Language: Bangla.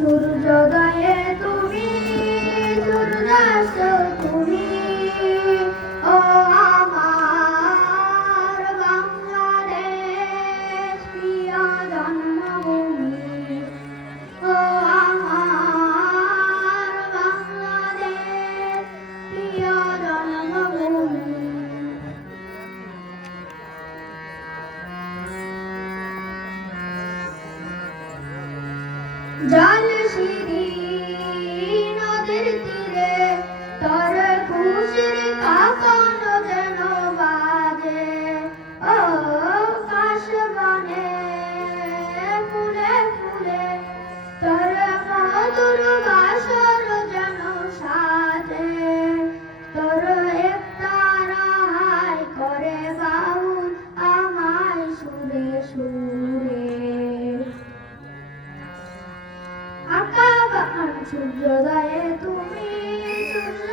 সূর্যোদয়ে তুমি, সূর্যাস্ত তুমি, ও আমার বাংলাদেশ প্রিয় জন্মভূমি, ও আমার বাংলাদেশ প্রিয় জন্মভূমি। জল সিঁড়ি নদীর তীরে তর খুশির কাকন যেন বাজে, ও কাশবনে ফুলে ফুলে তর মধুর বাসর যেন সাজে, তোর একতারায় করে বাউল আমায় সুরে সুরে। সূর্যোদয়ে তুমি, সূর্য